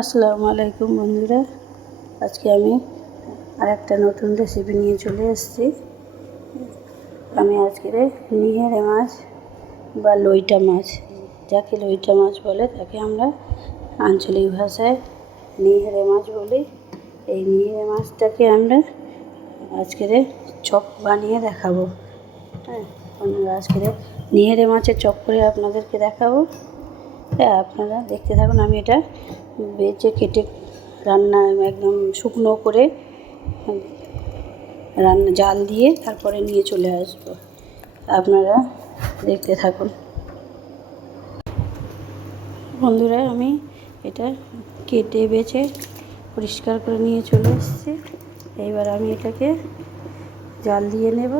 আসসালামু আলাইকুম বন্ধুরা। আজকে আমি আর একটা নতুন রেসিপি নিয়ে চলে এসেছি। আমি আজকে নিহেরে মাছ বা লইটা মাছ, যাকে লইটা মাছ বলে তাকে আমরা আঞ্চলিক ভাষায় নিহেরে মাছ বলি। এই নিহেরে মাছটাকে আমরা আজকের চপ বানিয়ে দেখাবো। হ্যাঁ বন্ধুরা আজকের নিহেরে মাছের চপ করে আপনাদেরকে দেখাবো। হ্যাঁ আপনারা দেখতে থাকুন, আমি এটা বেছে কেটে রান্না একদম শুকনো করে রান্না, জাল দিয়ে তারপরে নিয়ে চলে আসব। আপনারা দেখতে থাকুন। বন্ধুরা, আমি এটা কেটে বেছে পরিষ্কার করে নিয়ে চলে এসেছি। এইবার আমি এটাকে জাল দিয়ে নেব।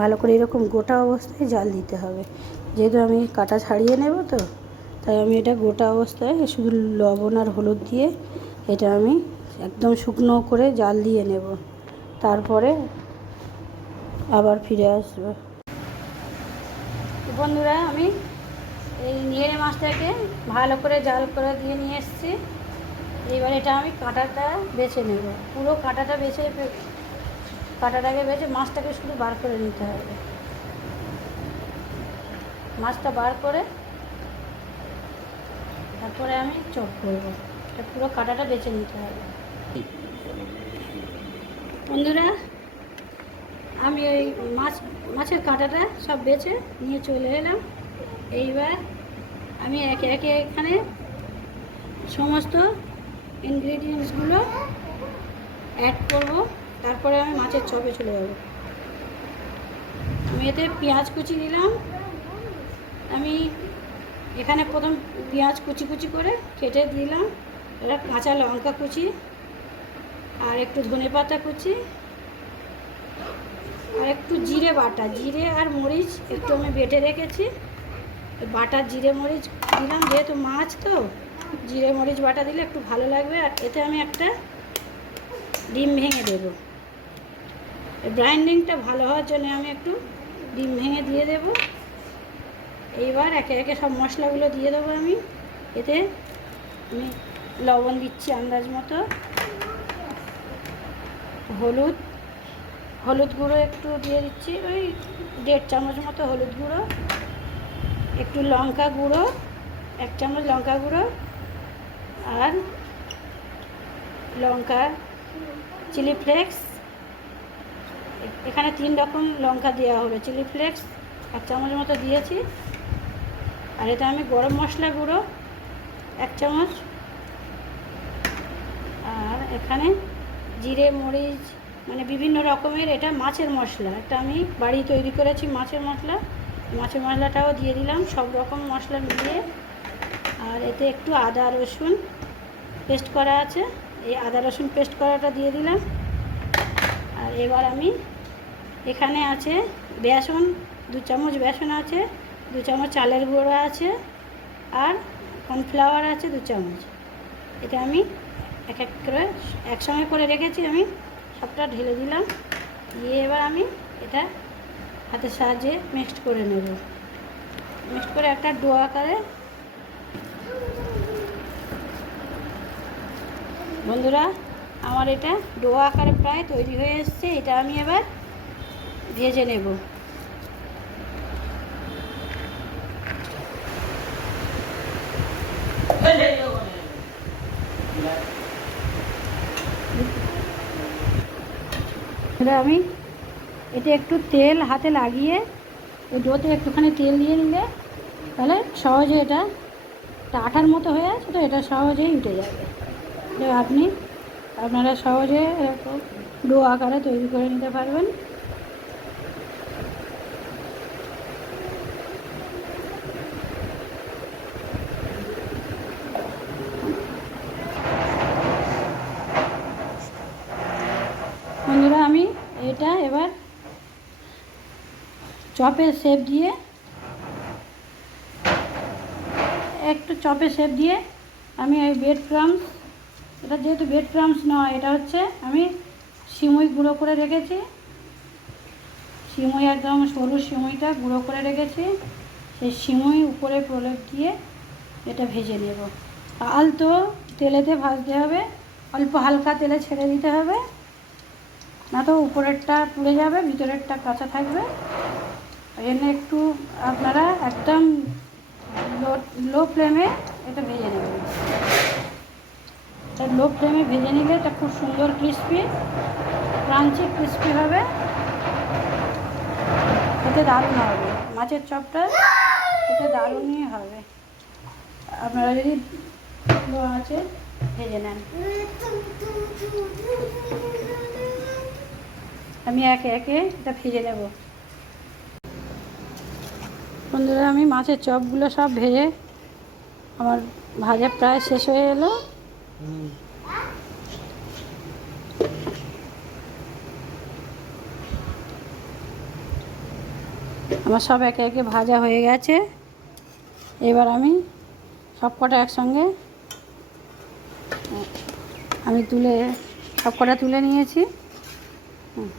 ভালো করে এরকম গোটা অবস্থায় জাল দিতে হবে। যেহেতু আমি কাটা ছাড়িয়ে নেব তো তাই আমি এটা গোটা অবস্থায় শুধু লবণ আর হলুদ দিয়ে এটা আমি একদম শুকনো করে জাল দিয়ে নেব। তারপরে আবার ফিরে আসব। বন্ধুরা, আমি এই নিয়ে মাছটাকে ভালো করে জাল করে দিয়ে নিয়ে এসেছি। এইবার এটা আমি কাঁটাটা বেছে নেব। পুরো কাঁটাটা বেছে কাঁটাটাকে বেছে মাছটাকে শুধু বার করে নিতে হবে। মাছটা বার করে তারপরে আমি চপ করব। এটা পুরো কাঁটাটা বেছে নিতে হবে। বন্ধুরা, আমি ওই মাছ, মাছের কাঁটাটা সব বেছে নিয়ে চলে এলাম। এইবার আমি একে একে এখানে সমস্ত ইনগ্রিডিয়েন্টসগুলো অ্যাড করব। তারপরে আমি মাছের চপে চলে যাব। আমি এতে পেঁয়াজ কুচি দিলাম। আমি এখানে প্রথম পেঁয়াজ কুচি কুচি করে কেটে দিলাম। এটা কাঁচা লঙ্কা কুচি আর একটু ধনে পাতা কুচি আর একটু জিরে বাটা। জিরে আর মরিচ একটু আমি বেটে রেখেছি। বাটা, জিরে, মরিচ দিলাম। যেহেতু মাছ তো, জিরে, মরিচ, বাটা দিলে একটু ভালো লাগবে। আর এতে আমি একটা ডিম ভেঙে দেব। গ্রাইন্ডিংটা ভালো হওয়ার জন্য আমি একটু ডিম ভেঙে দিয়ে দেব। এইবার একে একে সব মশলাগুলো দিয়ে দেবো আমি। এতে আমি লবণ দিচ্ছি আন্দাজ মতো। হলুদ হলুদ গুঁড়ো একটু দিয়ে দিচ্ছি, ওই দেড় চামচ মতো হলুদ গুঁড়ো, একটু লঙ্কা গুঁড়ো, এক চামচ লঙ্কা গুঁড়ো, আর লঙ্কা, চিলি ফ্লেক্স, এখানে তিন রকম লঙ্কা দেওয়া হবে, চিলি ফ্লেক্স এক চামচ মতো দিয়েছি। আর এটা আমি গরম মশলা গুঁড়ো, এক চামচ। আর এখানে জিরে, মরিচ মানে বিভিন্ন রকমের এটা মাছের মশলা। একটা আমি বাড়ি তৈরি করেছি মাছের মশলা। মাছের মশলাটাও দিয়ে দিলাম, সব রকম মশলা মিলিয়ে। আর এতে একটু আদা, রসুন পেস্ট করা আছে। এই আদা, রসুন পেস্ট করাটা দিয়ে দিলাম। আর এবার আমি এখানে আছে বেসন, দু চামচ বেসন আছে। দু চামচ চালের গুঁড়ো আছে আর কর্নফ্লাওয়ার আছে দু চামচ। এটা আমি এক এক করে একসঙ্গে করে রেখেছি, আমি সবটা ঢেলে দিলাম। দিয়ে এবার আমি এটা হাতের সাহায্যে মিক্সড করে নেব। মিক্সড করে একটা ডো আকারে। বন্ধুরা, আমার এটা ডো আকারে প্রায় তৈরি হয়ে এসছে, এটা আমি এবার ভেজে নেব। আমি এটা একটু তেল হাতে লাগিয়ে ওই ডোতে একটুখানি তেল দিয়ে নিলে তাহলে সহজে এটা এটা আঠার মতো হয়ে আছে তো এটা সহজেই উঠে যাবে। আপনি আপনারা সহজে ডো আকারে তৈরি করে নিতে পারবেন বন্ধুরা আমি এটা এবার চপের শেপ দিয়ে, একটু চপের শেপ দিয়ে আমি ওই বেড ক্রামস এটা যেহেতু বেড ক্রামস নয়, এটা হচ্ছে আমি সিমুই গুঁড়ো করে রেখেছি। সিমুই একদম সরু সিমুইটা গুঁড়ো করে রেখেছি। সেই সিমুই উপরে প্রলেপ দিয়ে এটা ভেজে নেব। আলতো তেলেতে ভাজতে হবে, অল্প হালকা তেলে ছেড়ে দিতে হবে। না তো উপরেরটা পুড়ে যাবে, ভিতরেরটা কাঁচা থাকবে। জন্য একটু আপনারা একদম লো লো ফ্লেমে এটা ভেজে নেবেন। এটা লো ফ্লেমে ভেজে নিলে এটা খুব সুন্দর ক্রিস্পি ক্রাঞ্চি ক্রিস্পি হবে। এতে দারুণ হবে। মাছের চপটা এতে দারুণই হবে। আপনারা যদি আছে ভেজে নেন। আমি একে একে এটা ভেজে নেব। বন্ধুরা, আমি মাছের চপগুলো সব ভেজে আমার ভাজা প্রায় শেষ হয়ে এলো। আমার সব একে একে ভাজা হয়ে গেছে। এবার আমি সব কটা একসঙ্গে, আমি তুলে সব কটা তুলে নিয়েছি। হুম।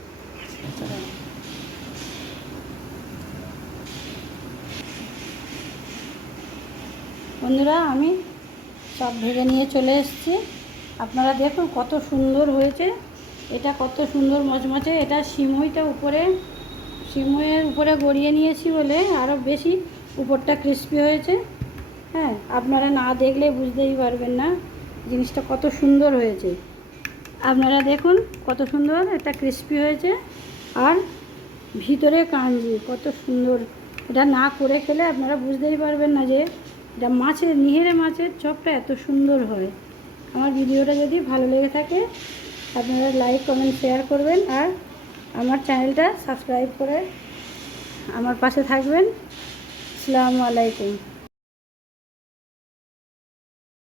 বন্ধুরা, আমি সব ভেজে নিয়ে চলে এসেছি। আপনারা দেখুন কত সুন্দর হয়েছে। এটা কত সুন্দর মচমচে। এটা সিমইটা উপরে, সিমইয়ের উপরে গড়িয়ে নিয়েছি বলে আরও বেশি উপরটা ক্রিস্পি হয়েছে। হ্যাঁ আপনারা না দেখলে বুঝতেই পারবেন না জিনিসটা কত সুন্দর হয়েছে। আপনারা দেখুন কত সুন্দর এটা ক্রিস্পি হয়েছে। আর ভিতরে কাঞ্জি, কত সুন্দর। এটা না করে খেলে আপনারা বুঝতেই পারবেন না যে এটা মাছের নিহেরে মাছের চপটা এত সুন্দর হয়। আমার ভিডিওটা যদি ভালো লেগে থাকে, আপনারা লাইক কমেন্ট শেয়ার করবেন আর আমার চ্যানেলটা সাবস্ক্রাইব করে আমার পাশে থাকবেন। আসসালামু আলাইকুম।